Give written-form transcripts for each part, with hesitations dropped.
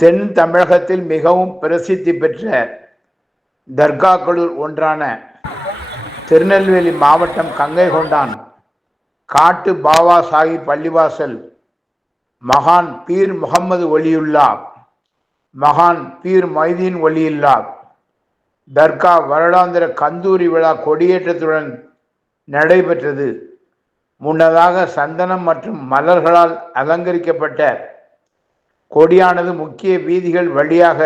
தென் தமிழகத்தில் மிகவும் பிரசித்தி பெற்ற தர்காக்களுள் ஒன்றான திருநெல்வேலி மாவட்டம் கங்கைகொண்டான் காட்டு பாபா சாஹிப் பள்ளிவாசல் மகான் பீர் முகமது ஒலியுல்லா, மகான் பீர் மொய்தீன் ஒலியுல்லா தர்கா வருடாந்திர கந்தூரி விழா கொடியேற்றத்துடன் நடைபெற்றது. முன்னதாக சந்தனம் மற்றும் மலர்களால் அலங்கரிக்கப்பட்ட கொடியானது முக்கிய வீதிகள் வழியாக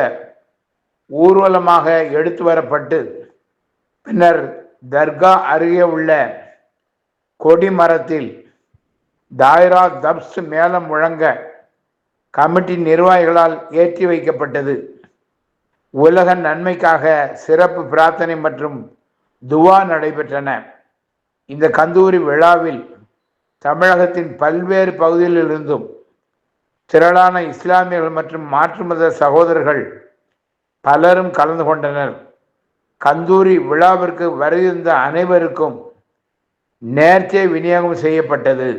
ஊர்வலமாக எடுத்து வரப்பட்டு பின்னர் தர்கா அருகே உள்ள கொடி மரத்தில் தாயரா தப்ஸ் மேளம் முழங்க கமிட்டி நிர்வாகிகளால் ஏற்றி வைக்கப்பட்டது. உலக நன்மைக்காக சிறப்பு பிரார்த்தனை மற்றும் துவா நடைபெற்றன. இந்த கந்தூரி விழாவில் தமிழகத்தின் பல்வேறு பகுதிகளிலிருந்தும் திரளான இஸ்லாமியர்கள் மற்றும் மாற்று மத சகோதரர்கள் பலரும் கலந்து கொண்டனர். கந்தூரி விழாவிற்கு வருகின்ற அனைவருக்கும் நேர்ச்சை விநியோகம் செய்யப்பட்டது.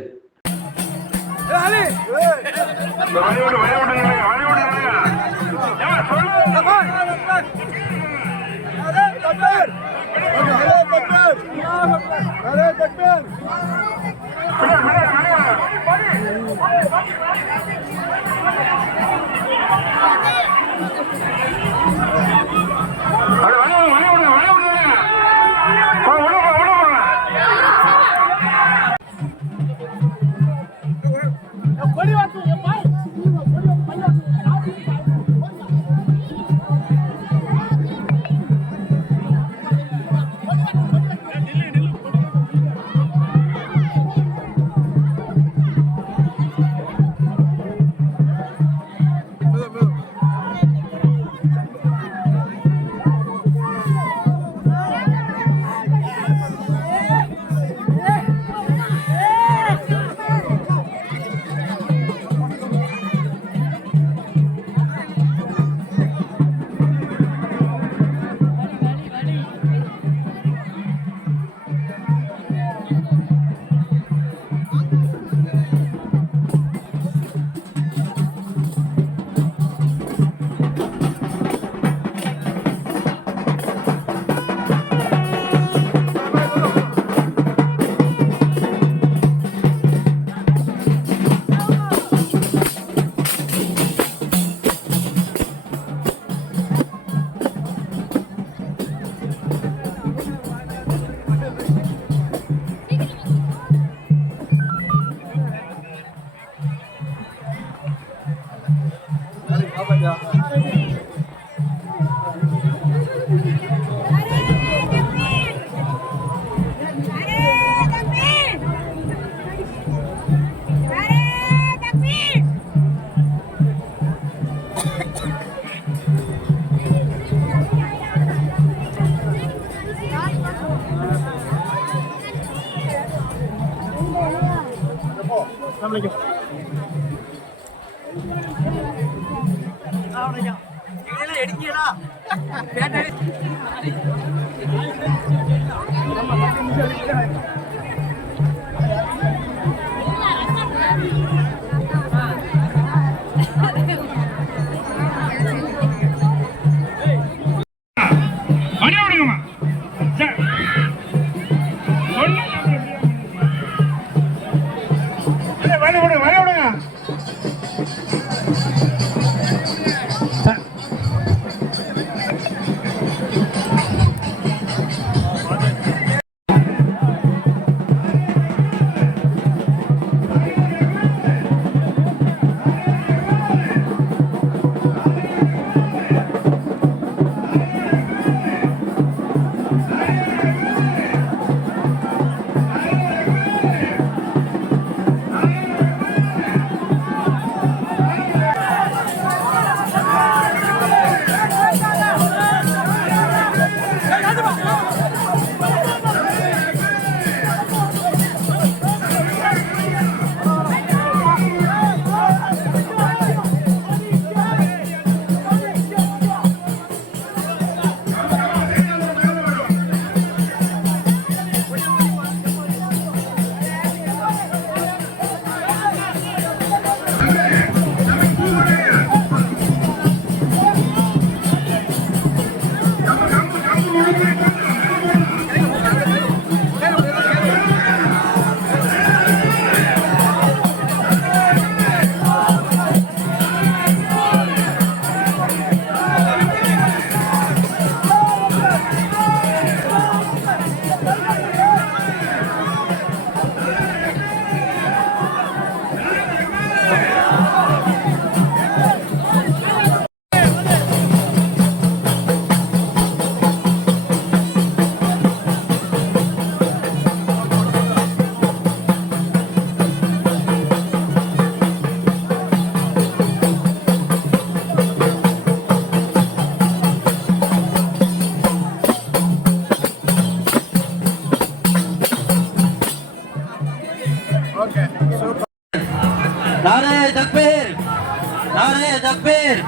तकबीर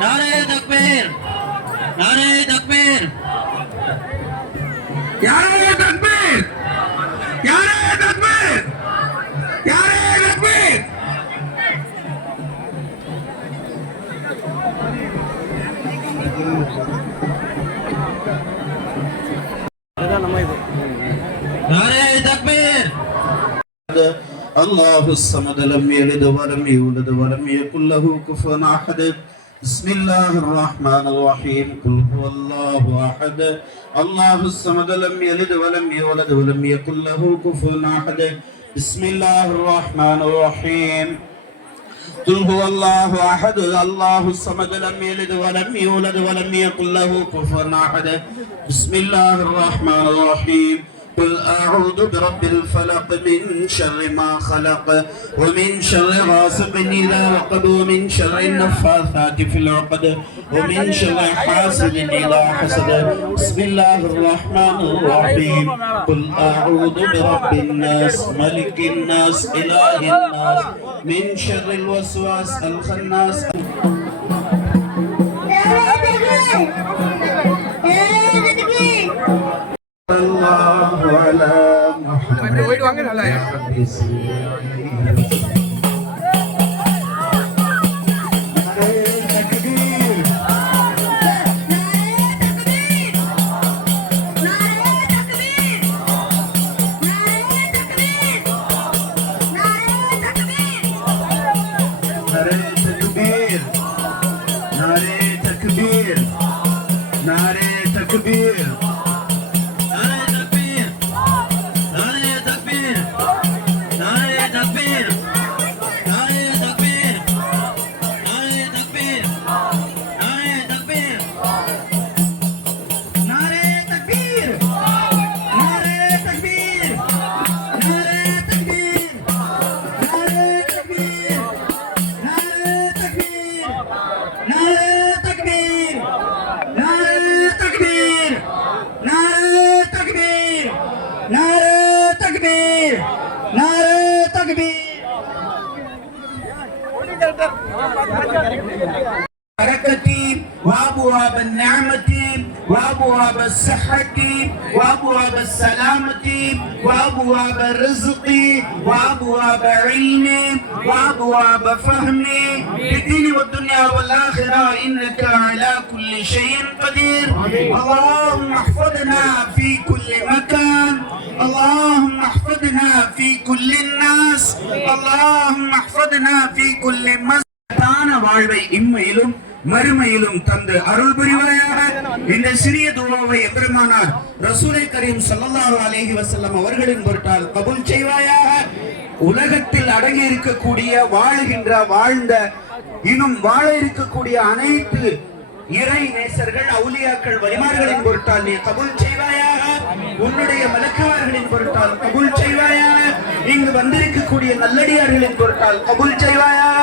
नारे तकबीर नारे तकबीर नारे तकबीर नारे तकबीर नारे तकबीर नारे तकबीर الله الصمد لم يلد ولم يولد ولم يكن له كفوا احد بسم الله الرحمن الرحيم قل هو الله احد الله الصمد لم يلد ولم يولد ولم يكن له كفوا احد بسم الله الرحمن الرحيم قل هو الله احد الله الصمد لم يلد ولم يولد ولم يكن له كفوا احد بسم الله الرحمن الرحيم قل أعوذ برب الفلق من شر ما خلق ومن شر غاسق إذا وقب ومن شر النفاثات في العقد ومن شر حاسد إذا حسد بسم الله الرحمن الرحيم قل أعوذ برب الناس ملك الناس إله الناس من شر الوسواس الخناس الله على محمد بركتي وابواب النعمة وابواب الصحة وابواب السلامة وابواب الرزق وابواب علم وابواب فهم في الدين والدنيا والاخرة انك على كل شيء قدير. اللهم احفظنا في كل مكان اللهم احفظنا في كل الناس اللهم احفظنا في كل مسجد வாழ்வை இம்மையிலும் மறுமையிலும் தந்து அருள் புரிவாயாக. இந்த சிறிய துஆவை எம்பெருமானார் ரசூலை கரீம் ஸல்லல்லாஹு அலைஹி வஸல்லம் அவர்களின் பொருட்டால் கபூல் செய்வாயாக. உலகத்தில் அடங்கி இருக்கக்கூடிய வாழ்கின்ற வாழ்ந்த இன்னும் வாழ இருக்கக்கூடிய அனைத்து இறை நேசர்கள் அவுலியாக்கள் வலிமார்களின் பொருட்டால் நீ கபூல் செய்வாயாக. உன்னுடைய மலக்குமார்களின் பொருட்டால் கபூல் செய்வாயாக. இங்கு வந்திருக்கக்கூடிய நல்லடியார்களின் பொருட்டால் கபூல் செய்வாயாக.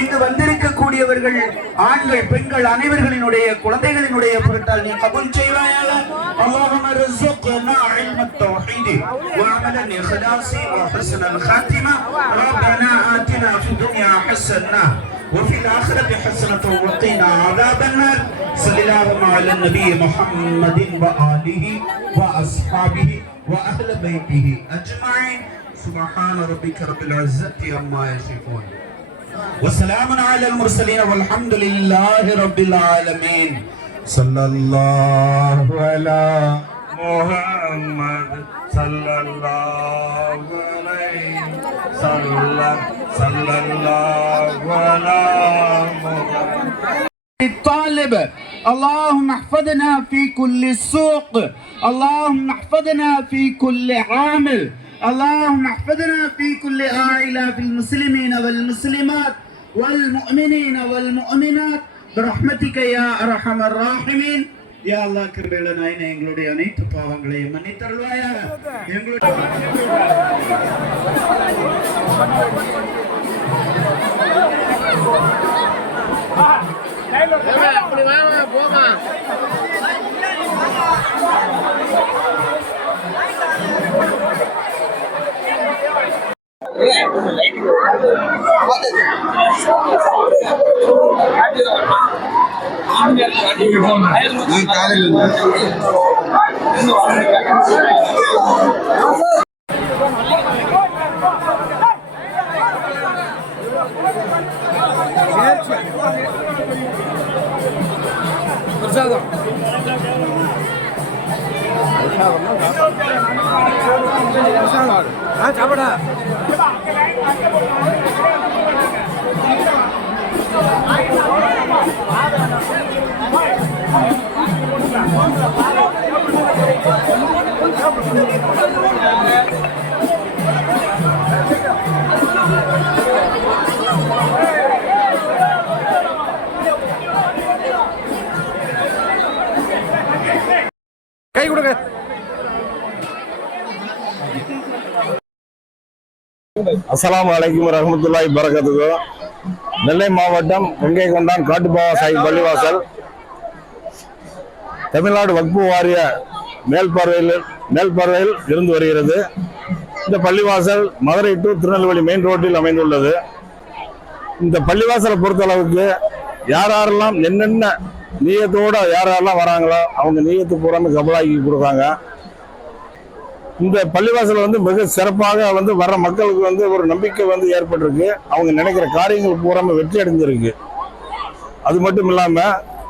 இங்கு வந்திருக்கக்கூடியவர்கள் ஆண்கள் பெண்கள் அனைவர்களினுடைய குழந்தைகளினுடைய பொருட்டால் நீ கபூல் செய்வாயாக. اللهم ارزقنا علم التوحيد وعمل الاخلاص وحسن الخاتمه. ربنا آتنا في الدنيا حسنه وفي الآخرة حسنة وقنا عذاب النار. صلى الله على النبي محمد وآله وأصحابه وأهل بيته أجمعين. سبحان ربك رب العزة عما يصفون وسلام على المرسلين والحمد لله رب العالمين. صلى الله على محمد صلى الله عليه صلى الله على محمد. الطالب اللهم احفظنا في كل سوق اللهم احفظنا في كل عامل اللهم احفظنا في كل عائلة في المسلمين والمسلمات والمؤمنين والمؤمنات برحمتك يا أرحم الراحمين. يا الله கிருபையுள்ள நாயனே எங்களுடைய அனைத்து பாவங்களையும் மன்னித்தருள்வாயாக. அப்படி வாங்க போமா கை கொடுங்க. அஸ்ஸலாமு அலைக்கும் வரஹ்மத்துல்லாஹி வபரகாத்துஹு. நெல்லை மாவட்டம் கங்கை கொண்டான் காட்டுபாவா சாஹிப் பள்ளிவாசல் தமிழ்நாடு வக்ஃபு வாரிய மேல்பார்வையில் இருந்து வருகிறது. இந்த பள்ளிவாசல் மதுரை டு திருநெல்வேலி மெயின் ரோட்டில் அமைந்துள்ளது. இந்த பள்ளிவாசலை பொறுத்தளவுக்கு யாரெல்லாம் என்னென்ன நீயத்தோட யாரெல்லாம் வராங்களோ அவங்க நீயத்து பூராமே கபலாக்கி கொடுக்காங்க. இந்த பள்ளிவாசல் மிக சிறப்பாக வர்ற மக்களுக்கு ஒரு நம்பிக்கை ஏற்பட்டிருக்கு. அவங்க நினைக்கிற காரியங்கள் பூராமே வெற்றி அடைஞ்சிருக்கு. அது மட்டும் இல்லாம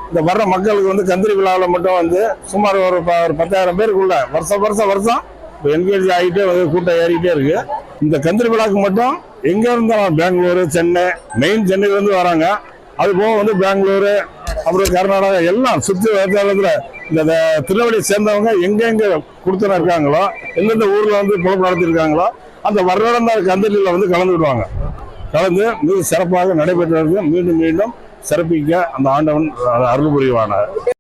இந்த வர்ற மக்களுக்கு கந்திரி விழாவில் மட்டும் சுமார் ஒரு 10,000 பேருக்குள்ள வருஷம் என்கேஜ் ஆகிட்டே கூட்டம் ஏறிக்கிட்டே இருக்கு. இந்த கந்திரி விழாக்கு மட்டும் எங்க இருந்தாலும் பெங்களூரு, சென்னை, மெயின் சென்னையிலேருந்து வராங்க. அது போக பெங்களூரு, அப்புறம் கர்நாடகா எல்லாம் சுற்றி வட்டாரத்தில் இந்த திருநெல்வேலியை சேர்ந்தவங்க எங்கெங்க கொடுத்துன இருக்காங்களோ, எந்தெந்த ஊர்ல பொழப்பு நடத்திருக்காங்களோ அந்த வருடம் கந்தலியில் கலந்துவிடுவாங்க. கலந்து மிக சிறப்பாக நடைபெற்றது. மீண்டும் மீண்டும் சிறப்பிக்க அந்த ஆண்டவன் அருள் புரிவானார்.